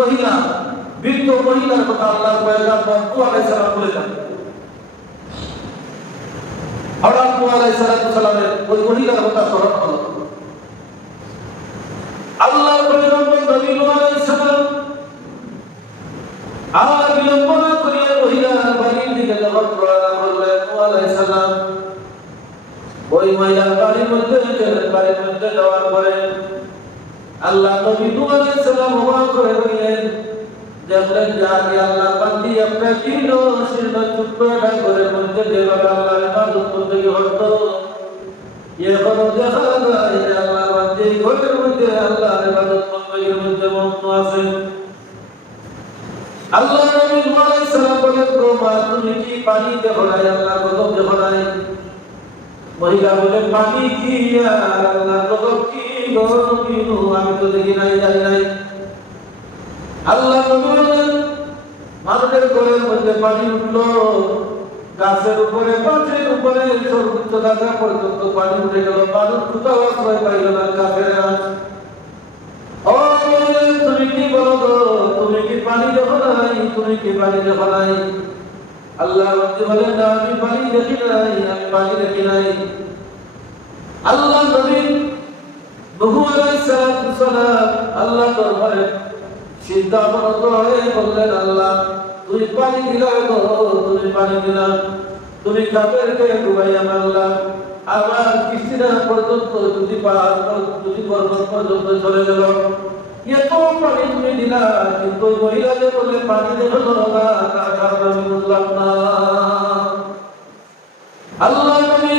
মহিলা, বৃদ্ধ মহিলার কথা আল্লাহর পয়গম্বর নূহ আলাইহিস সালাম বলে যান। হঠাৎ নূহ আলাইহিস সালামের ওই মহিলার কথা স্মরণ হলো। আল্লাহর পয়গম্বর নবী নূহ আলাইহিস সালাম আর বিলম্ব না করিয়া মহিলার বাড়ির দিকে যখন রওনা করলেন নূহ আলাইহিস সালাম, ওই মহিলার বাড়ির মধ্যে যাওয়ার পরে আল্লাহ নবী নূহ আলাইহিস সালাম অবাক হয়ে রইলেন। দেখলেন যে আগে আল্লাহর বান্দী আপনার জীর্ণ শীর্ণ ছোট্ট একটা ঘরের মধ্যে যেভাবে আল্লাহর ইবাদত করতে হতো, এখনো দেখা যায় যে আল্লাহর বান্দী ঘরের মধ্যে আল্লাহর ইবাদত করতে মধ্যে মগ্ন আছে। আল্লাহ নবী নূহ আলাইহিস সালাম বলেন, গো মা, তুমি কি পানি দেখো নাই? আল্লাহর গজব দেখো নাই? মহিলা বলে, পানি কি আর আল্লাহর গজব কি গো নবী নূহ, আমি তো দেখি নাই, জানি নাই। আল্লাহ নবী বলেন, মানুষের ঘরের মধ্যে পানি উঠলো, গাছের উপরে পাথরের উপরে সর্বোচ্চ জায়গা পর্যন্ত পানি উঠে গেল, মানুষ কোথাও আশ্রয় পাইল না। কাফেররা, ও মহিলা, তুমি কি বলো গো, তুমি কি পানি দেখো নাই? তুমি কি পানি দেখো নাই? আল্লাহ নবী বলেন, না, আমি পানি দেখি নাই, আমি পানি দেখি নাই। আল্লাহ নবী নূহ আলাইহিস সালাম আল্লাহ দরবারে সিদ্ধান্ত হয়ে বললেন, আল্লাহ তুমি পানি দিলা গো, তুমি পানি দিলা, তুমি কাফেরকে ডুবাইয়া মারলা, আবার কিস্তিনা পর্যন্ত যদি পর্বত পর্যন্ত চলে গেল, এত পানি তুমি দিলা, কিন্তু মহিলা যে বললে পানি দেবে না, তার কারণ আমি বুঝলাম না। আল্লাহ নবী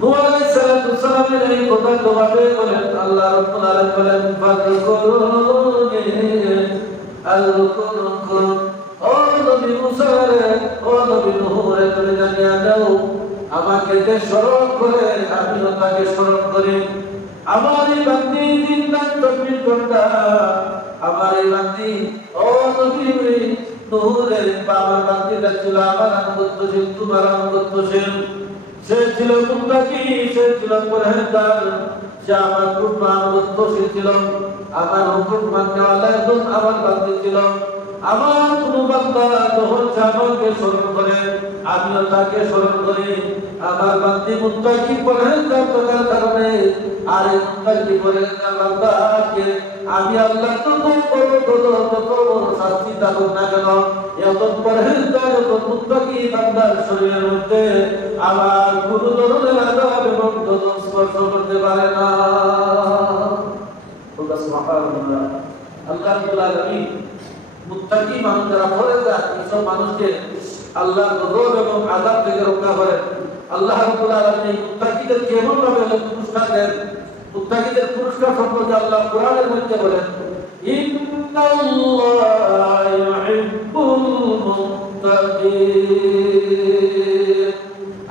নূহ আলাইহিস সালামের এই কথা জবাবে বলেন, আল্লাহ রাব্বুল আলামিন বলেন, ফাযকুরুনি আযকুরুকুম, ও নবী মুসা রে, ও নবী নূহ রে, তুমি জানিয়ে দাও, আমাকে যে স্মরণ করে আমিও তাকে স্মরণ করি। আমার এই বান্দী দিন রাত 24 ঘন্টা, আমার এই বান্দী, ও নবী নূহ রে, আমার বান্দীটা ছিল আমার আনুগত্যশীল, তোমার আনুগত্যশীল। সে ছিল মুত্তাকি, সে ছিল পরহেজগার, সে আমার খুব আনুগত্যশীল ছিল, আমার হুকুম মাননেওয়ালা একজন আমার বান্দী ছিল। আমার কোন বান্দা যখন আমাকে স্মরণ করে, আমিও তাকে স্মরণ করি। আমার বান্দী মুত্তাকি পরহেজগার থাকার কারণে আর এই মুত্তাকি পরহেজগার বান্দাকে আমি আল্লাহ যত বড় শাস্তি থাকুক না কেন, এত পরহেজগার, এত মুত্তাকি বান্দার শরীরের মধ্যে আমার কোন ধরনের আযাব এবং গজব স্পর্শ করতে পারে না। সুবহানাল্লাহ। আল্লাহ রাব্বুল আলামিন মুত্তাকি মানুষ যারা পরহেজগার, এইসব মানুষকে আল্লাহর গজব এবং আযাব থেকে রক্ষা করেন। আল্লাহ রাব্বুল আলামিন মুত্তাকিদের কেমন ভাবে পুরস্কার দেন, মুত্তাকিদের পুরস্কার সম্পর্কে আল্লাহ কোরআনের মধ্যে বলেন, ইন্নাল্লাহা ইউহিব্বুল মুত্তাকিন,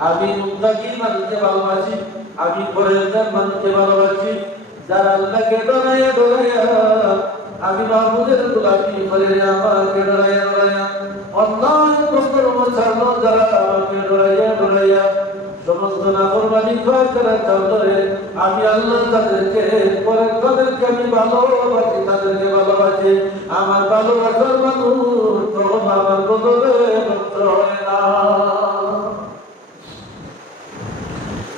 আমি মুত্তাকি মানুষকে ভালোবাসি, আমি পরহেজগার মানুষকে ভালোবাসি, যারা আল্লাহকে ডরায়া আমি মাহবুবের গোলামি করে আমাকে ডরায়া অন্যায় কর্ম ছাড়লো, যারা আমাকে ডরাইয়া সমস্ত নাফরমানি করে যারা চলে, আমি আল্লাহ তাদেরকে আমি ভালোবাসি, তাদেরকে ভালোবাসি। আমার ভালোবাসার মানুষ তখন আমার গজবে মুক্ত হয় না।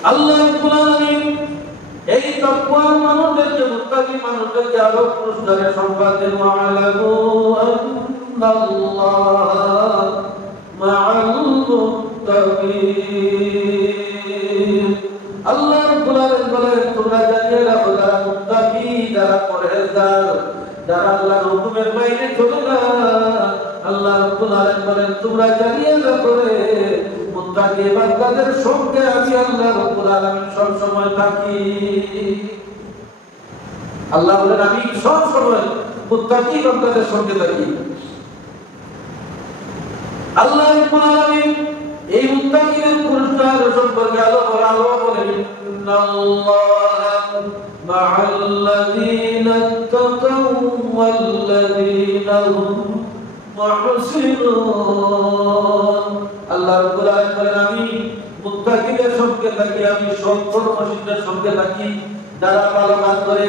আল্লাহ রাব্বুল আলামিন এই তাকওয়ার মানুষদেরকে, মুত্তাকি মানুষদেরকে আরো পুরস্কারের সংবাদ দেন। ওয়া'লামু আন্নাল্লাহা মা'আল মুত্তাকিন, আল্লাহ রাব্বুল আলামিন বলেন, তোমরা জানিয়ে রাখো, যারা মুত্তাকি, যারা পরহেজগার, যারা আল্লাহর হুকুমের বাইরে চলে না, আল্লাহ রাব্বুল আলামিন বলেন, তোমরা জানিয়ে রাখো রে, মুত্তাকি বান্দাদের সঙ্গে আমি আল্লাহ রাব্বুল আলামিন সব সময় থাকি। আল্লাহ বলেন, আমি সব সময় মুত্তাকি বান্দাদের সঙ্গে থাকি। আল্লাহ রাব্বুল আলামিন এই মুত্তাকিদের পুরস্কার সম্পর্কে আলো বলেন, ইন্নাল্লাহা মা'আল্লাযীনা তাকাউ ওয়াল্লাযীনা হুম মুহসিনুন। আল্লাহ রাব্বুল আলামিন বলেন, আমি মুত্তাকিদের সঙ্গে থাকি, আমি সৎকর্মশীলদের সঙ্গে থাকি, যারা ভালো কাজ করে,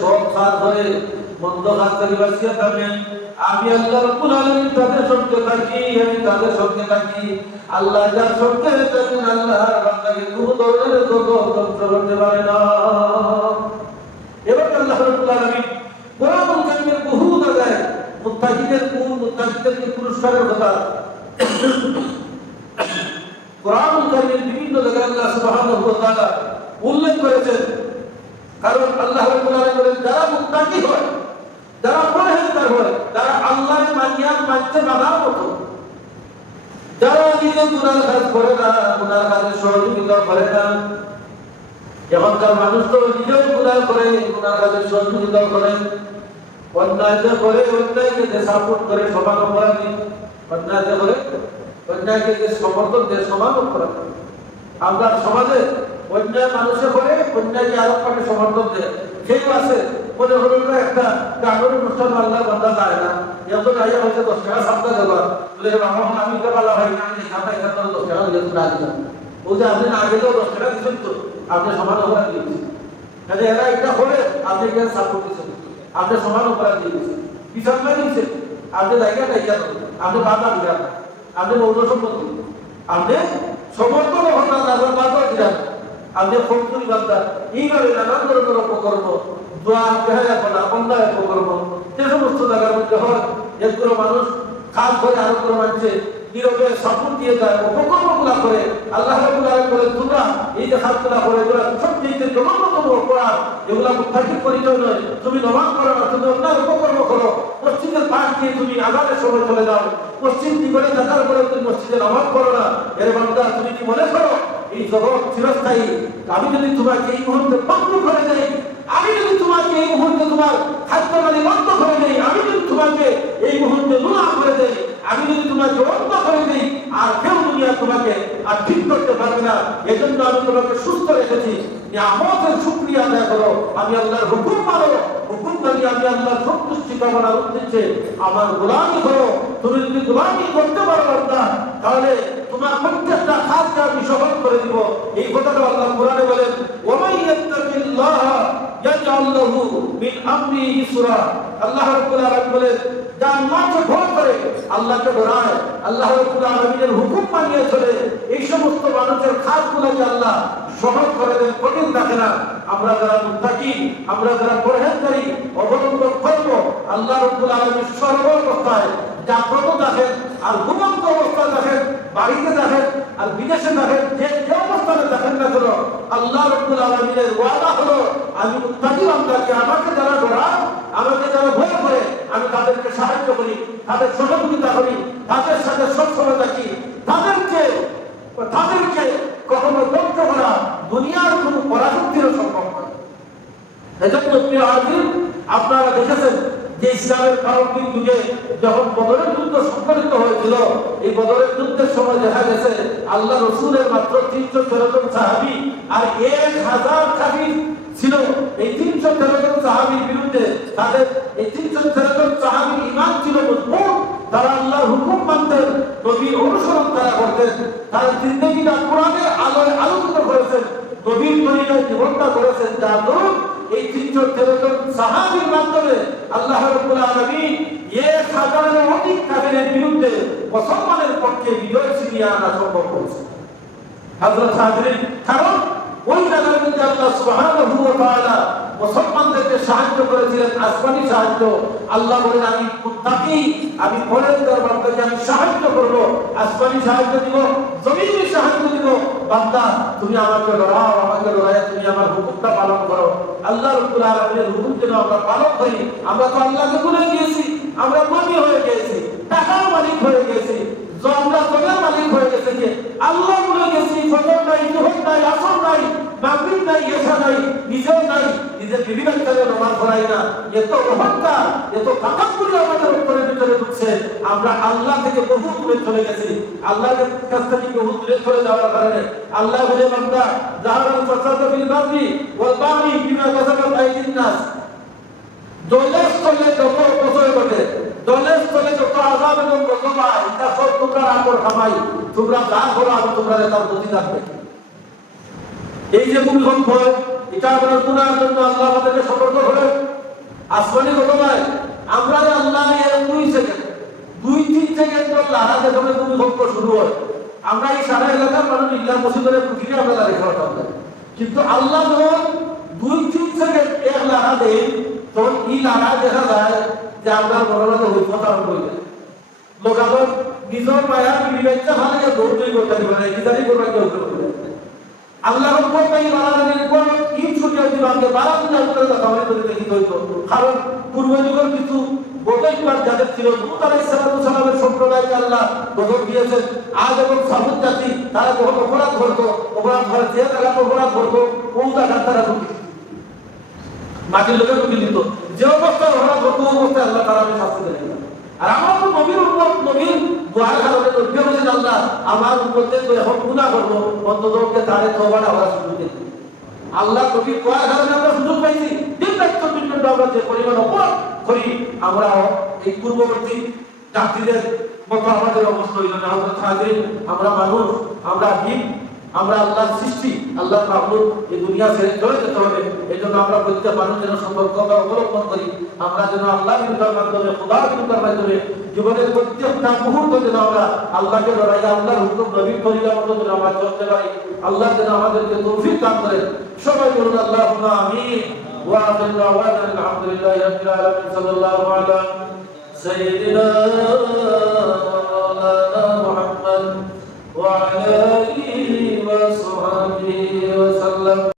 সৎ কাজ করে, মন্দ কাজ থেকে বাঁচিয়ে থাকবেন। আমি আল্লাহ রাব্বুল আলামিন তাদের সঙ্গে থাকি, আমি তাদের সঙ্গে থাকি। আল্লাহ যার সঙ্গে থাকেন আল্লাহর বান্দাকে কোনো ধরনের গজব ধ্বংস করতে পারে না। এবার আল্লাহ রাব্বুল আলামিন কোরআনুল কারীমের বহু জায়গায় মুত্তাকিদেরকে পুরস্কারের কথা কোরআনুল কারীমের বিভিন্ন জায়গায় আল্লাহ সুবহানাহু ওয়া তাআলা উল্লেখ করেছেন। কারণ আল্লাহ রাব্বুল আলামিন বলেন যারা মুত্তাকি হয়, যারা পরহেজগার হয়, যারা আল্লাহর মানতে মানার মতো, যারা নিজে গুনার কাজ করে না, গুনার কাজে সহযোগিতা করে না। এখনকার মানুষ তো নিজেও গুনাহ করে, গুনার কাজে সহযোগিতা করে, অন্যায় করে, অন্যায়কে যে সাপোর্ট করে সমান অপরাধী, অন্যায় করে অন্যায়কে যে সমর্থন দেয় সমান অপরাধী। আমরা সমাজে অন্যায় মানুষে করে অন্যায়কে আরো পাকে সমর্থন দেয়। কেউ আছে মনে হলো একটা গানের অনুষ্ঠান আল্লাহ বান্দা যায় না, এত গাইয়া হয়েছে 10 টাকা সামনে দেবা বলে বাবা আমি তো পালা হয় না, আমি খাতা খাতা 10 টাকা দিলে তো রাজি না। ও যে আপনি না গেলেও 10 টাকা দিচ্ছেন, তো আপনি সমান অপরাধ দিয়েছেন। তাহলে এরা এটা করে আপনি এখানে সাপোর্ট দিচ্ছেন, আপনি সমান অপরাধ দিয়েছেন, পিছন মাই দিচ্ছেন, আপনি জায়গা জায়গা আপনি বাধা দিলেন, আপনি মৌন সম্পত্তি, আপনি সমর্থন হন না, বাধা দিলেন, আপনি ফৌজুরি বান্দা। এইভাবে নানান ধরনের অপকর্ম, দোয়া বেহায়া করা, অন্যায় অপকর্ম যে সমস্ত জায়গার মধ্যে হয়, এগুলো মানুষ কাজ করে আরো করে মানছে নীরবে সাপোর্ট দিয়ে যায়, অপকর্মগুলা করে। আল্লাহ রাব্বুল আলামিন বলেন তোমরা এই যে কাজগুলা করে এগুলা সবচেয়ে জঘন্যতম অপরাধ, এগুলা মুত্তাকির পরিচয় নয়। তুমি নামাজ পড়ো না, তুমি অন্যায় অপকর্ম করো, মসজিদের পাশ দিয়ে তুমি আযানের সময় চলে যাও, মসজিদ দিকে থাকার পরে তুমি মসজিদে নামাজ পড়ো না। এর বান্দা তুমি কি মনে করো এই জগৎ চিরস্থায়ী? আমি যদি তোমাকে এই মুহূর্তে বন্ধ করে দেই, আমি যদি তোমাকে এই মুহূর্তে তোমার খাদ্য পানি বন্ধ করে দেই, আমি যদি তোমাকে এই মুহূর্তে গুনাহ করে দেই, আমি যদি তোমাকে অন্ধ করে দিই, আর কেউ দুনিয়া তোমাকে আর ঠিক করতে পারবে না। এজন্য আমি তোমাকে সুস্থ রেখেছি, নিয়ামতের শুকরিয়া আদায় করো, আমি আল্লাহর হুকুম মানো, হুকুম মানি আমি আল্লাহর সন্তুষ্টি কামনার উদ্দেশ্যে আমার গোলামি করো। তুমি যদি গোলামি করতে পারো বান্দা, তাহলে তোমার প্রত্যেকটা কাজকে আমি সফল করে দিব। এই কথাটা আল্লাহ কোরআনে বলেন, ওয়ামাই ইয়াত্তাকিল্লাহ ইয়াজআল লাহু মিন আমরিহি ইসরা। আল্লাহ রাব্বুল আলামিন বলেন যারা আল্লাহকে ভয় করে, আল্লাহকে ডরায়, আল্লাহ রাব্বুল আলামিনের হুকুম মানিয়ে চলে, এই সমস্ত মানুষের কাজগুলোকে আল্লাহ সহজ করে দেন, কঠিন থাকে না। আমরা যারা মুত্তাকি, আমরা যারা পরহেজগারী অবলম্বন করব, আল্লাহ রাব্বুল আলামিন সর্বাবস্থায় জাগ্রত দেখেন আর ঘুমন্ত অবস্থায় দেখেন, বাড়িতে দেখেন আর বিদেশে দেখেন, যে অবস্থানে দেখেন না কেন, আল্লাহ রাব্বুল আলামিনের ওয়াদা হলো আমি মুত্তাকি বান্দাকে, আমাকে যারা ডরায়, আমাকে যারা ভয় করে, আমি তাদেরকে সাহায্য করি, তাদের সহযোগিতা করি, তাদের সাথে সবসময় থাকি, তাদেরকে কখনো ধ্বংস করা দুনিয়ার কোন পরাশক্তিরও সম্ভব নয়। এজন্য প্রিয় হাজির, আপনারা দেখেছেন যে ইসলামের প্রারম্ভিক যুগে যখন বদরের যুদ্ধ সংঘটিত হয়েছিল, এই বদরের যুদ্ধের সময় দেখা গেছে আল্লাহ রাসূলের মাত্র 313 জন সাহাবী আর 1000 কাফির ছিল। এই 313 জন সাহাবীর বিরুদ্ধে তাদের এই 313 জন সাহাবীর ঈমান ছিল মজবুত, তারা আল্লাহর হুকুম মানতেন, নবীর অনুসরণ তারা করতেন, তারা জিন্দেগিটা কোরআনের আলোয় আলোকিত করেছেন, নবীর তরিকায় জীবনটা করেছেন। যার দরুন এই 313 জন সাহাবীর মাধ্যমে আল্লাহ রাব্বুল আলামিন 1000-এর অধিক কাফিরের বিরুদ্ধে মুসলমানের পক্ষে বিজয় ছিনিয়ে আনা সম্ভব হয়েছে। হযরত হাজরিন, কারণ ওই জায়গার মধ্যে আল্লাহ সুবহানাহু ওয়া তাআলা মুসলমানদেরকে সাহায্য করেছিলেন, আসমানি সাহায্য। আল্লাহ বলেন আমি মুত্তাকি, আমি পরহেজগার বান্দাকে আমি সাহায্য করব, আসমানি সাহায্য দিব, জমিনি সাহায্য দিব। বান্দা তুমি আমাকে ডরাও, আমাকে ডরায় তুমি আমার হুকুমটা পালন করো। আল্লাহ রাব্বুল আলামিনের হুকুম যেন আমরা পালন করি। আমরা তো আল্লাহকে ভুলে গিয়েছি, আমরা মানি হয়ে গিয়েছি, টাকার মালিক হয়ে গেছি, আমরা জমির মালিক হয়ে গেছি, যে আল্লাহ ভুলে গেছি। ফজর নাই, যোহর নাই, আসর নাই, মাগরিব নাই, ইশা নাই, নিজেও নাই, নিজের বিভিন্ন কাজে নামাজ পড়াই না। এত অহংকার, এত তাকাব্বুর আমাদের উপরে ভিতরে ঢুকছে, আমরা আল্লাহ থেকে বহু দূরে চলে গেছি। আল্লাহর কাছ থেকে বহু দূরে চলে যাওয়ার কারণে আল্লাহ বলে বান্দা যাহারাল ফাসাদু ফিল বাররি ওয়াল বাহরি বিমা কাসাবাত আইদিন নাস। দলের স্থলে যত অপচয় ঘটে, দলের স্থলে যত আযাব এবং গজব হয়, তা সব তোমরা আকর খামাই, তোমরা যা করো আমি তোমরা তার প্রতি থাকবে। এই যে ভূমিকম্প, এটা আমরা গুনাহের জন্য আল্লাহ আমাদেরকে সতর্ক করেন। আসমানি ঘটনায় আমরা আল্লাহ এর 2-3 সেকেন্ড পর লারা যখন ভূমিকম্প শুরু হয় আমরা এই সারা এলাকার মানুষ ইল্লা মসজিদের পুকুরে আমরা দাঁড়িয়ে থাকতাম কিন্তু আল্লাহ যখন 2-3 সেকেন্ড এক লারা দেয় তখন এই লারা দেখা যায় যে আমরা মনোরথ হইপত আরম্ভ হয়ে যায় লোক আবার নিজের মায়া বিবেচনা ভালো দৌড়ই করতে পারে কি জানি করবে কেউ আল্লাহ রব্বুল পাই বারানের কোন ঈদ ছুটি হইতে পারে বারান উত্তর কথা বলে তো দেখি হইতো কারণ পূর্ব যুগের কিছু বদইবার যাদের ছিল মুসা আলাইহিস সালামের সম্প্রদায়কে আল্লাহ গজব দিয়েছেন আজ এবং সামুদ জাতি তারা যখন অপরাধ করতো অপরাধ করে যে জায়গা অপরাধ করতো কোন জায়গা তারা মাটির লোকে ঢুকে দিত যে অবস্থায় অপরাধ করতো অবস্থায় আল্লাহ তারা শাস্তি দেয় আর আমার তো নবীর উম্মত নবীর দোয়ার কারণে নবী বলেছেন আল্লাহ আমার উম্মতে তো এখন গুনাহ করব অন্ততকে তারে তওবাটা আমরা সুযোগ দেব আল্লাহ নবীর দোয়ার কারণে আমরা সুযোগ পাইছি দিন রাত দিন আমরা যে পরিমাণ অপরাধ করি আমরা এই পূর্ববর্তী জাতিদের মতো আমাদের অবস্থা হইল না হযরত হাজির আমরা মানুষ আমরা জীব আমরা আল্লাহর সৃষ্টি আল্লাহর মাখলুক এই দুনিয়া ছেড়ে চলে যেতে হবে এজন্য আমরা প্রত্যেক মানুষ যেন সতর্কতা অবলম্বন করি আমরা যেন আল্লাহর বিরুদ্ধের মাধ্যমে খোদার বিরুদ্ধের মাধ্যমে জীবনের প্রত্যেকটা মুহূর্ত যেন আমরা আল্লাহকে লড়াই আল্লাহর হুকুম নবীর তরিকা মতো যেন আমরা চলতে পারি আল্লাহ যেন আমাদেরকে তৌফিক দান করেন সবাই বলুন আল্লাহুম্মা আমিন ওয়া আখিরু দাওয়ানা আলহামদুলিল্লাহি রাব্বিল আলামিন সাল্লাল্লাহু আলা সাইয়্যিদিনা ওয়া মাওলানা মুহাম্মদ ওয়া আলা